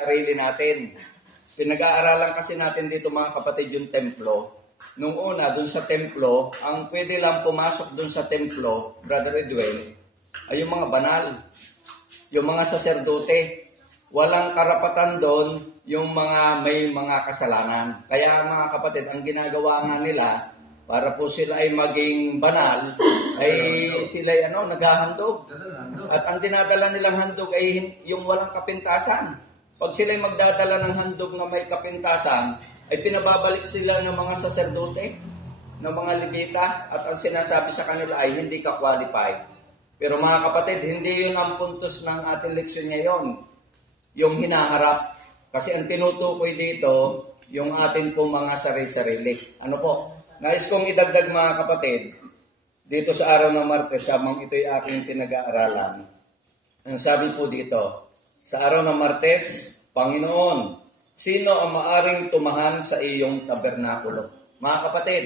sarili natin. Pinag-aaralan kasi natin dito mga kapatid yung templo. Nung una, dun sa templo, ang pwede lang pumasok dun sa templo, Brother Edwin, ay yung mga banal, yung mga saserdote. Walang karapatan doon yung mga may mga kasalanan. Kaya mga kapatid, ang ginagawa nga nila, para po sila ay maging banal, ay sila naghahandog. At ang dinadala nilang handog ay yung walang kapintasan. Pag sila ay magdadala ng handog na may kapintasan, ay pinababalik sila ng mga saserdote, ng mga Levita, at ang sinasabi sa kanila ay hindi ka qualified. Pero mga kapatid, hindi yun ang puntos ng ating leksyon ngayon, yung hinaharap. Kasi ang tinutukoy dito, yung ating pong mga sarili-sarili. Ano po? Nais kong idagdag mga kapatid, dito sa araw ng Martes, habang ito'y aking pinag-aaralan. Ang sabi po dito, sa araw ng Martes, Panginoon, sino ang maaring tumahan sa iyong tabernakulo? Mga kapatid,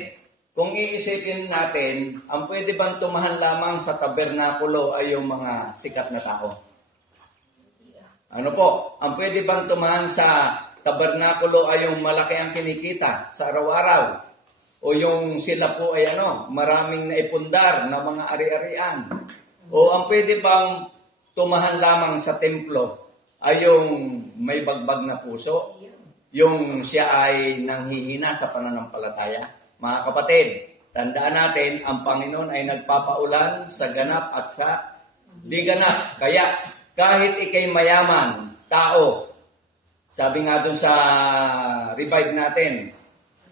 kung iisipin natin, ang pwede bang tumahan lamang sa tabernakulo ay yung mga sikat na tao? Ano po? Ang pwede bang tumahan sa tabernakulo ay yung malaki ang kinikita sa araw-araw? O yung sila po ay maraming naipundar na mga ari-arian? O ang pwede bang tumahan lamang sa templo ay yung may bagbag na puso? Yung siya ay nanghihina sa pananampalataya? Mga kapatid, tandaan natin, ang Panginoon ay nagpapaulan sa ganap at sa di ganap. Kaya, kahit ikay mayaman, tao, sabi nga dun sa revive natin,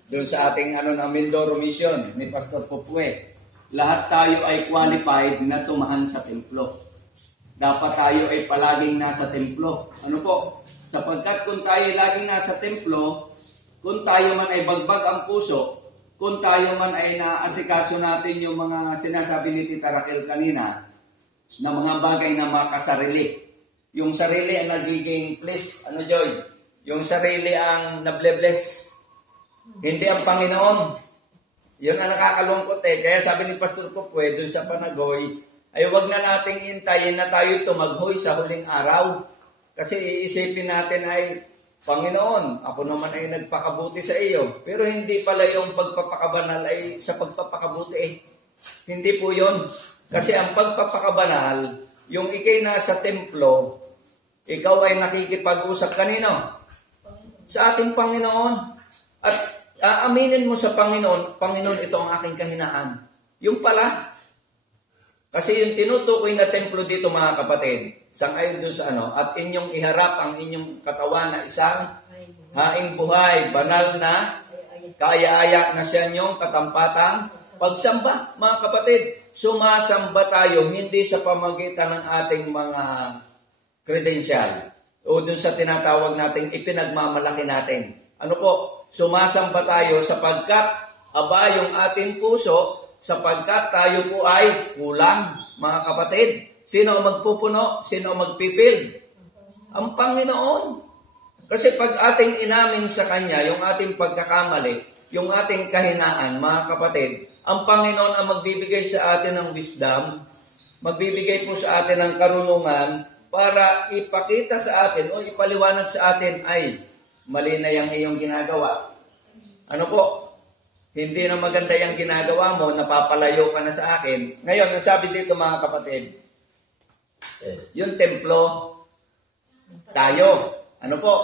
dun sa ating ng Mindoro Mission ni Pastor Popue, lahat tayo ay qualified na tumahan sa templo. Dapat tayo ay palaging nasa templo. Ano po? Sapagkat kung tayo laging nasa templo, kung tayo man ay bagbag ang puso, kung tayo man ay naasikaso natin yung mga sinasabi ni Tita Raquel kanina, na mga bagay na makasarili. Yung sarili ang nagiging please, Joy? Yung sarili ang nable-bless. Hindi ang Panginoon. Yun ang nakakalungkot Kaya sabi ni Pastor Popue doon sa Panagoy, ay wag na nating intayin na tayo tumaghoy sa huling araw. Kasi iisipin natin ay, Panginoon, ako naman ay nagpakabuti sa iyo. Pero hindi pala yung pagpapakabanal ay sa pagpapakabuti. Hindi po yun. Kasi ang pagpapakabanal, yung ikay nasa templo, ikaw ay nakikipag-usap kanino? Sa ating Panginoon. At aaminin mo sa Panginoon, Panginoon, ito ang aking kahinaan. Yung pala. Kasi yung tinutukoy na templo dito mga kapatid, sangayon doon sa at inyong iharap ang inyong katawan na isang haing buhay, banal na, kaaya-aya na siya niyong katampatang pagsamba. Mga kapatid, sumasamba tayo hindi sa pamagitan ng ating mga credential o dun sa tinatawag nating ipinagmamalaki natin. Ano po? Sumasamba tayo sapagkat yung ating puso, sapagkat tayo po ay kulang, mga kapatid. Sino ang magpupuno? Sino ang magpipil? Ang Panginoon. Kasi pag ating inamin sa Kanya, yung ating pagkakamali, yung ating kahinaan, mga kapatid, ang Panginoon ang magbibigay sa atin ng wisdom, magbibigay po sa atin ng karunungan para ipakita sa atin o ipaliwanag sa atin ay mali na yung iyong ginagawa. Ano po? Hindi na maganda yung ginagawa mo, napapalayo ka na sa akin. Ngayon, nasabi dito mga kapatid, yung templo, tayo. Ano po?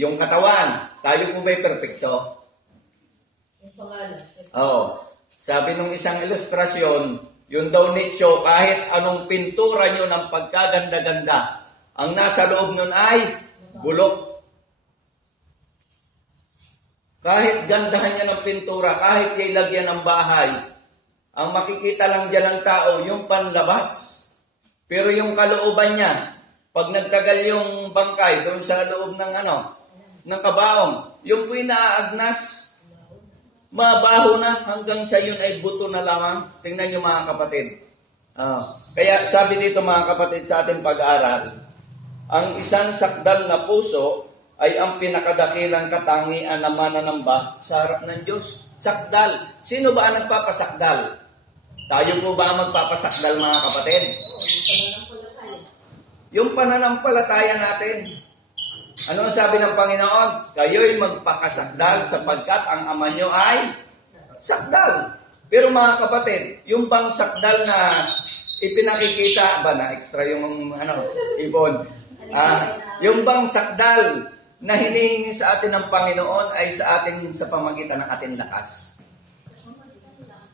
Yung katawan, tayo po ba'y perfecto? Oo. Sabi nung isang ilustrasyon, yung daw nicho, kahit anong pintura nyo ng pagkaganda-ganda, ang nasa loob nun ay bulok. Kahit gandahan niya ng pintura, kahit kay lagyan ng bahay, ang makikita lang dyan ng tao, yung panlabas. Pero yung kalooban niya, pag nagtagal yung bangkay doon sa loob ng ng kabaong, yung po'y naaagnas, mabaho na hanggang sa yun ay buto na lamang. Tingnan niyo mga kapatid. Kaya sabi dito mga kapatid sa ating pag-aaral, ang isang sakdal na puso ay ang pinakadakilang katangian na mananamba sa harap ng Diyos. Sakdal. Sino ba ang nagpapasakdal? Tayo po ba ang magpapasakdal mga kapatid? Yung pananampalataya natin. Ano ang sabi ng Panginoon? Kayo'y magpakasakdal sapagkat ang ama nyo ay sakdal. Pero mga kapatid, yung bang sakdal na ipinakikita ba na extra yung ibon? Yung bang sakdal na hinihingi sa atin ng Panginoon ay sa pamagitan ng ating lakas.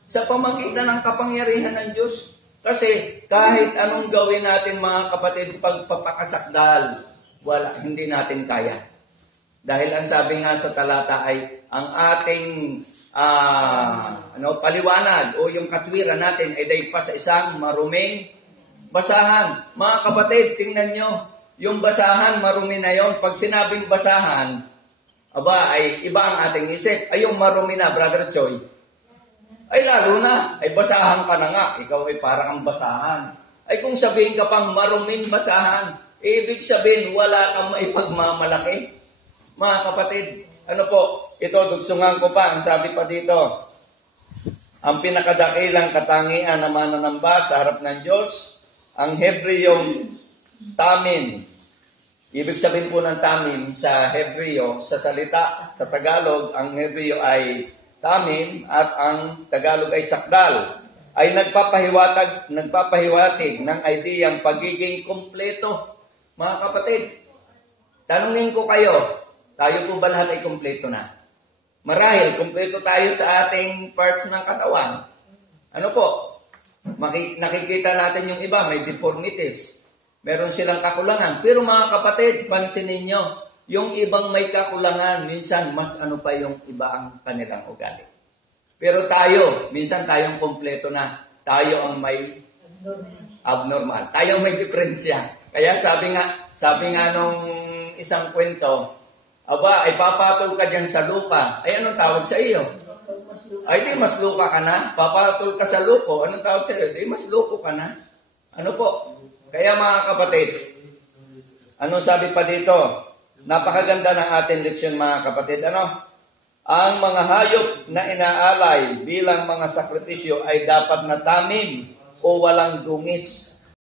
Sa pamagitan ng kapangyarihan ng Diyos. Kasi kahit anong gawin natin mga kapatid, pagpapakasakdal, hindi natin kaya. Dahil ang sabi nga sa talata ay ang ating paliwanag o yung katwiran natin ay dahil pa sa isang maruming basahan. Mga kapatid, tingnan nyo, yung basahan, marumi na yon. Pag sinabing basahan, ay iba ang ating isip. Ay yung marumi na, Brother Choy, ay lalo na, ay basahan ka na nga. Ikaw ay parang ang basahan. Ay kung sabihin ka pang maruming basahan, ibig sabihin wala kang maipagmamalaki. Mga kapatid, ito dugsungan ko pa, ang sabi pa dito, ang pinakadakilang katangian na mananamba sa harap ng Diyos, ang Hebreyong tamim. Ibig sabihin po ng tamim sa Hebreyo, sa salita, sa Tagalog, ang Hebreyo ay tamim at ang Tagalog ay sakdal, ay nagpapahiwatig ng ideyang pagiging kumpleto. Mga kapatid, tanungin ko kayo, tayo po ba lahat ay kumpleto na? Marahil, kumpleto tayo sa ating parts ng katawan. Nakikita natin yung iba, may deformities. Meron silang kakulangan. Pero mga kapatid, pansinin nyo, yung ibang may kakulangan, minsan mas pa yung iba ang kanilang ugali. Pero tayo, minsan tayong kumpleto na. Tayo ang may abnormal. Tayo may diferensya. Kaya sabi nga nung isang kwento, ay papatol ka dyan sa lupa. Ay anong tawag sa iyo? Ay di mas luka ka na. Papatol ka sa luko. Anong tawag sa iyo? Di mas luko ka na. Kaya mga kapatid, sabi pa dito? Napakaganda ng ating leksyon mga kapatid. Ang mga hayop na inaalay bilang mga sakripisyo ay dapat na tamim o walang dungis